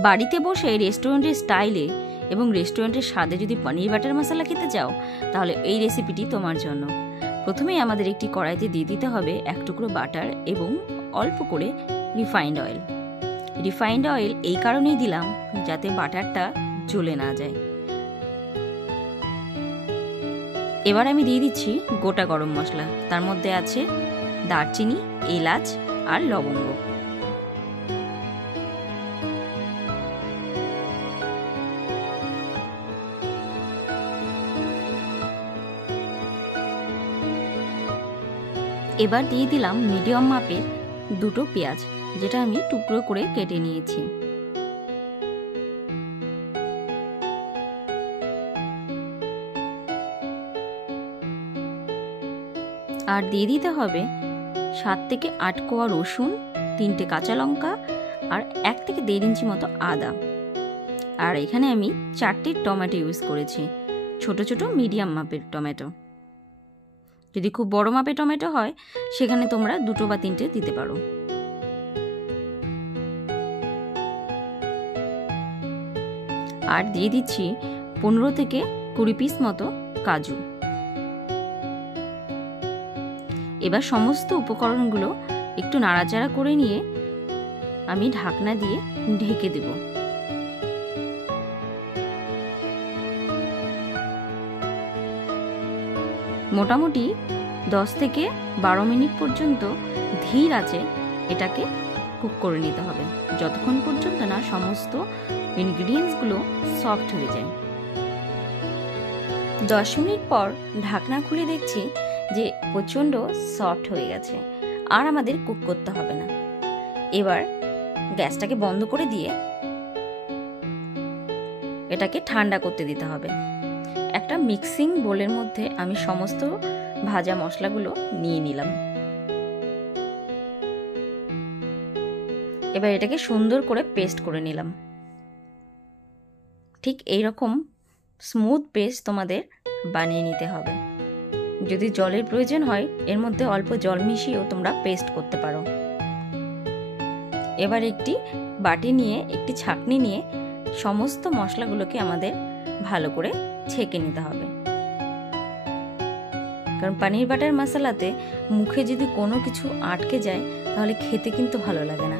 বাড়িতে বসে রেস্টুরেন্টের স্টাইলে এবং রেস্টুরেন্টের স্বাদে যদি পনির বাটার মশলা খেতে চাও, তাহলে এই রেসিপিটি তোমার জন্য। প্রথমেই আমাদের একটি কড়াইতে দিয়ে দিতে হবে 1 টুকরো বাটার এবং অল্প করে রিফাইন্ড অয়েল। রিফাইন্ড অয়েল এই কারণেই দিলাম যাতে বাটারটা জ্বলে না যায়। এবার আমি দিয়ে দিচ্ছি গোটা গরম মশলা, তার মধ্যে আছে দারচিনি, এলাচ আর লবঙ্গ। এবার দিয়ে দিলাম মিডিয়াম মাপের 2টো পেঁয়াজ, যেটা আমি টুকরো করে কেটে নিয়েছি। আর দিয়ে দিতে হবে 7 থেকে 8 কোয়া রসুন, 3টে কাঁচা লঙ্কা আর 1 থেকে 1.5 ইঞ্চি মতো আদা। আর এখানে আমি 4টে টমেটো ইউজ করেছি, ছোট ছোট মিডিয়াম মাপের টমেটো। যদি খুব বড় মাপের টমেটো হয় সেখানে তোমরা 2টো বা 3টে দিতে পারো। আর দিয়ে দিচ্ছি 15 থেকে 20 পিস মতো কাজু। এবার সমস্ত উপকরণগুলো একটু নাড়াচাড়া করে নিয়ে আমি ঢাকনা দিয়ে ঢেকে দেব। মোটামুটি 10 থেকে 12 মিনিট পর্যন্ত ধীর আঁচে এটাকে কুক করে নিতে হবে, যতক্ষণ পর্যন্ত না সমস্ত ইনগ্রিডিয়েন্টসগুলো সফট হয়ে যায়। 10 মিনিট পর ঢাকনা খুলে দেখছি যে প্রচণ্ড সফট হয়ে গেছে, আর আমাদের কুক করতে হবে না। এবার গ্যাসটাকে বন্ধ করে দিয়ে এটাকে ঠান্ডা করতে দিতে হবে। একটা মিক্সিং বোলের মধ্যে আমি সমস্ত ভাজা মশলাগুলো নিয়ে নিলাম। এবার এটাকে সুন্দর করে পেস্ট করে নিলাম। ঠিক এইরকম স্মুথ পেস্ট তোমাদের বানিয়ে নিতে হবে। যদি জলের প্রয়োজন হয় এর মধ্যে অল্প জল মিশিয়েও তোমরা পেস্ট করতে পারো। এবার একটি বাটি নিয়ে একটি ছাঁকনি নিয়ে সমস্ত মশলাগুলোকে আমাদের ভালো করে ছেঁকে নিতে হবে, কারণ পনির বাটার মশলাতে মুখে যদি কোনো কিছু আটকে যায় তাহলে খেতে কিন্তু ভালো লাগে না।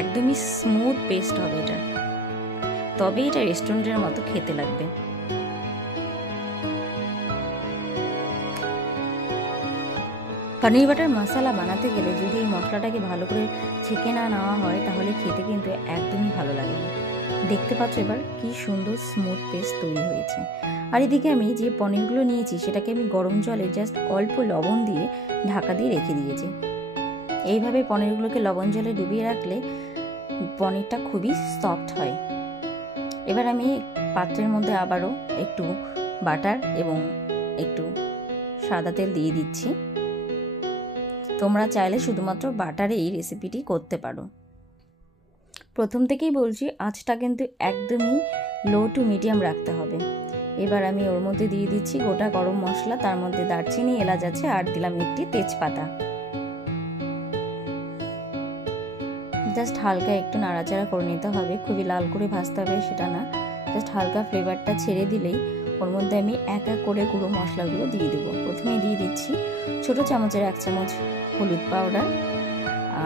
একদমই স্মুথ পেস্ট হবে এটা, তবেই এটা রেস্টুরেন্টের মতো খেতে লাগবে। পনির বাটার মশলা বানাতে গেলে যদি এই মশলাটাকে ভালো করে ছেঁকে না নেওয়া হয় তাহলে খেতে কিন্তু একদমই ভালো লাগে না। দেখতে পাচ্ছ এবার কি সুন্দর স্মুথ পেস্ট তৈরি হয়েছে। আর এদিকে আমি যে পনিরগুলো নিয়েছি সেটাকে আমি গরম জলে জাস্ট অল্প লবণ দিয়ে ঢাকা দিয়ে রেখে দিয়েছি। এইভাবে পনিরগুলোকে লবণ জলে ডুবিয়ে রাখলে পনিরটা খুবই সফট হয়। এবার আমি পাত্রের মধ্যে আবারও একটু বাটার এবং একটু সাদা তেল দিয়ে দিচ্ছি। তোমরা চাইলে শুধুমাত্র বাটারে এই রেসিপিটি করতে পারো। প্রথম থেকেই বলছি আঁচটা কিন্তু একদমই লো টু মিডিয়াম রাখতে হবে। এবার আমি ওর মধ্যে দিয়ে দিচ্ছি গোটা গরম মশলা, তার মধ্যে দারচিনি, এলাচ আছে, আর দিলাম একটি তেজপাতা। জাস্ট হালকা একটু নাড়াচাড়া করে নিতে হবে, খুবই লাল করে ভাজতে হবে সেটা না, জাস্ট হালকা ফ্লেভারটা ছেড়ে দিলেই ওর মধ্যে আমি এক এক করে গুঁড়ো মশলাগুলো দিয়ে দেবো। প্রথমে দিয়ে দিচ্ছি ছোট চামচের 1 চামচ হলুদ পাউডার,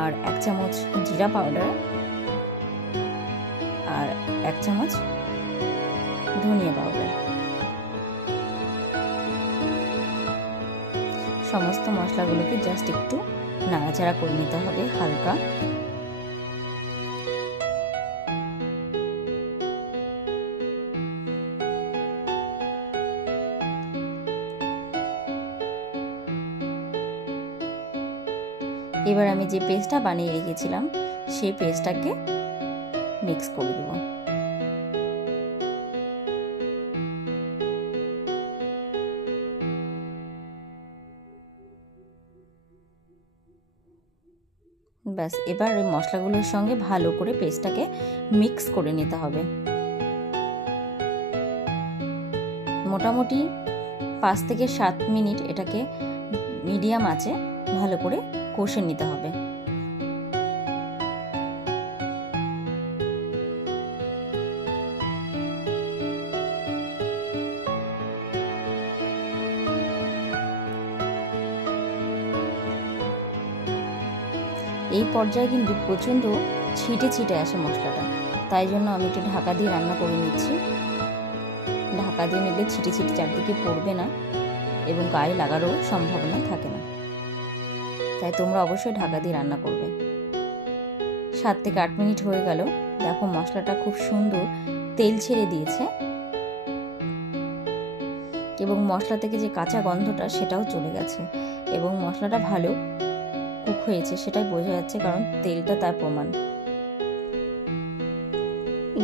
আর 1 চামচ জিরা পাউডার, আর 1 চামচ ধনিয়া পাউডার। সমস্ত মশলাগুলোকে জাস্ট একটু নাড়াচাড়া করে নিতে হবে হালকা। এবার আমি যে পেস্টটা বানিয়ে রেখেছিলাম সেই পেস্টটাকে মিক্স করে দেব। ব্যাস, এবার ওই মশলাগুলোর সঙ্গে ভালো করে পেস্টটাকে মিক্স করে নিতে হবে। মোটামুটি 5 থেকে 7 মিনিট এটাকে মিডিয়াম আঁচে ভালো করে কষে নিতে হবে। এই পর্যায়ে কিন্তু প্রচণ্ড ছিটে ছিটে আসে মশলাটা, তাই জন্য আমি একটু ঢাকা দিয়ে রান্না করে নিচ্ছি। ঢাকা দিয়ে নিলে ছিটে ছিটে চারদিকে পড়বে না এবং গায়ে লাগারও সম্ভাবনা থাকে না, তাই তোমরা অবশ্যই ঢাকা দিয়ে রান্না করবে। 7 থেকে 8 মিনিট হয়ে গেল। দেখো মশলাটা খুব সুন্দর তেল ছেড়ে দিয়েছে এবং মশলা থেকে যে কাঁচা গন্ধটা সেটাও চলে গেছে এবং মশলাটা ভালো কুক হয়েছে সেটাই বোঝা যাচ্ছে, কারণ তেলটা তার প্রমাণ।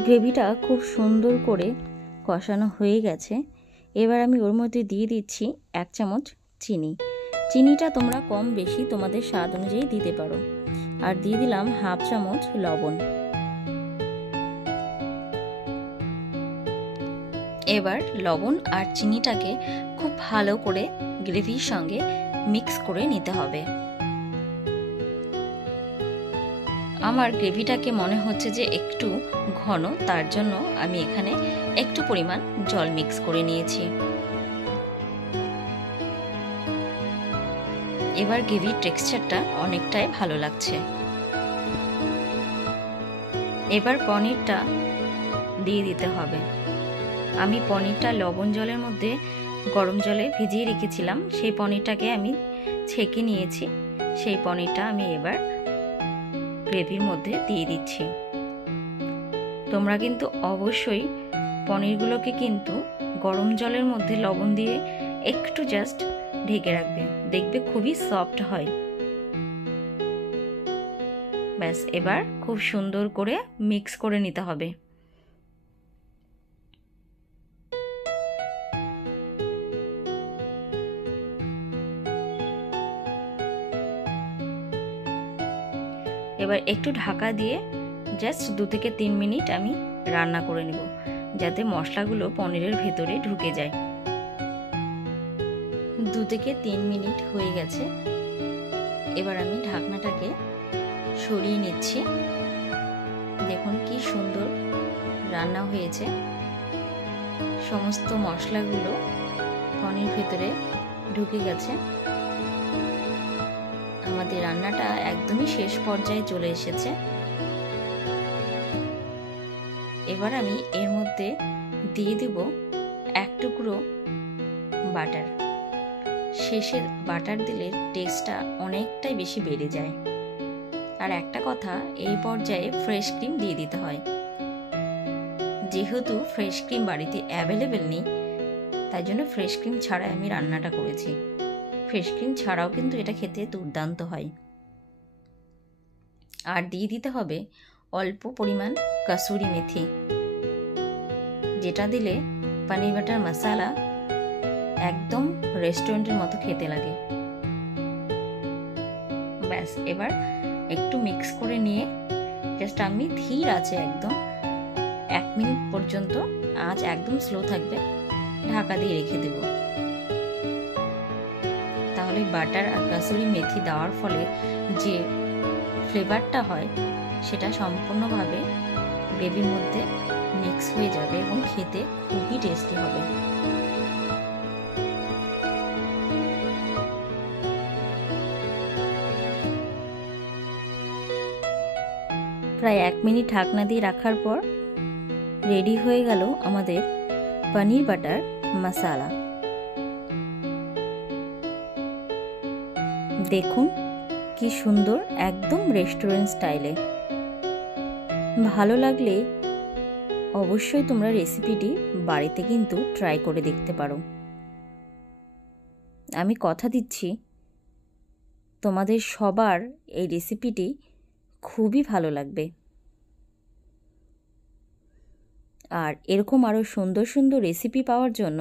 গ্রেভিটা খুব সুন্দর করে কষানো হয়ে গেছে। এবার আমি ওর মধ্যে দিয়ে দিচ্ছি 1 চামচ চিনি। চিনিটা তোমরা কম বেশি তোমাদের স্বাদ অনুযায়ী দিতে পারো। আর দিয়ে দিলাম 1/2 চামচ লবণ। এবার লবণ আর চিনিটাকে খুব ভালো করে গ্রেভির সঙ্গে মিক্স করে নিতে হবে। আমার গ্রেভিটাকে মনে হচ্ছে যে একটু ঘন, তার জন্য আমি এখানে একটু পরিমাণ জল মিক্স করে নিয়েছি। এবার গ্রেভির টেক্সচারটা অনেকটাই ভালো লাগছে। এবার পনিরটা দিয়ে দিতে হবে। আমি পনিরটা লবণ জলের মধ্যে গরম জলে ভিজিয়ে রেখেছিলাম, সেই পনিরটাকে আমি ছেঁকে নিয়েছি। সেই পনিরটা আমি এবার গ্রেভির মধ্যে দিয়ে দিচ্ছি। তোমরা কিন্তু অবশ্যই পনিরগুলোকে কিন্তু গরম জলের মধ্যে লবণ দিয়ে একটু জাস্ট ঢেকে রাখবে, দেখবে খুবই সফট হয়। ব্যাস, এবার খুব সুন্দর করে মিক্স করে নিতে হবে। এবার একটু ঢাকা দিয়ে জাস্ট 2 থেকে 3 মিনিট আমি রান্না করে নেব, যাতে মশলাগুলো পনিরের ভেতরে ঢুকে যায়। 2 থেকে 3 মিনিট হয়ে গেছে। এবার আমি ঢাকনাটাকে সরিয়ে নিচ্ছি। দেখুন কি সুন্দর রান্না হয়েছে। সমস্ত মশলাগুলো পনির ভেতরে ঢুকে গেছে। আমাদের রান্নাটা একদমই শেষ পর্যায়ে চলে এসেছে। এবার আমি এর মধ্যে দিয়ে দেব 1 টুকরো বাটার। শেষে বাটার দিলে টেস্টটা অনেকটাই বেশি বেড়ে যায়। আর একটা কথা, এই পর্যায়ে ফ্রেশ ক্রিম দিয়ে দিতে হয়। যেহেতু ফ্রেশ ক্রিম বাড়িতে অ্যাভেলেবেল নেই, তাই জন্য ফ্রেশ ক্রিম ছাড়াই আমি রান্নাটা করেছি। ফ্রেশ ক্রিম ছাড়াও কিন্তু এটা খেতে দুর্দান্ত হয়। আর দিয়ে দিতে হবে অল্প পরিমাণ কসুরি মেথি, যেটা দিলে পনির বাটার মশলা একদম রেস্টুরেন্টের মতো খেতে লাগে। ব্যাস, এবার একটু মিক্স করে নিয়ে জাস্ট আমি ধীর আছে একদম 1 মিনিট পর্যন্ত, আঁচ একদম স্লো থাকবে, ঢাকা দিয়ে রেখে দেব। তাহলে বাটার আর কসুরি মেথি দেওয়ার ফলে যে ফ্লেভারটা হয় সেটা সম্পূর্ণভাবে গ্রেভির মধ্যে মিক্স হয়ে যাবে এবং খেতে খুবই টেস্টি হবে। প্রায় 1 মিনিট ঢাকনা দিয়ে রাখার পর রেডি হয়ে গেল আমাদের পনির বাটার মশলা। দেখুন কি সুন্দর, একদম রেস্টুরেন্ট স্টাইলে। ভালো লাগলে অবশ্যই তোমরা রেসিপিটি বাড়িতে কিন্তু ট্রাই করে দেখতে পারো। আমি কথা দিচ্ছি তোমাদের সবার এই রেসিপিটি খুবই ভালো লাগবে। আর এরকম আরও সুন্দর সুন্দর রেসিপি পাওয়ার জন্য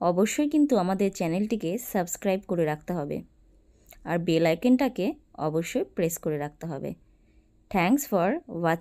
অবশ্যই কিন্তু আমাদের চ্যানেলটিকে সাবস্ক্রাইব করে রাখতে হবে আর বেল আইকনটাকে অবশ্যই প্রেস করে রাখতে হবে। Thanks for watching.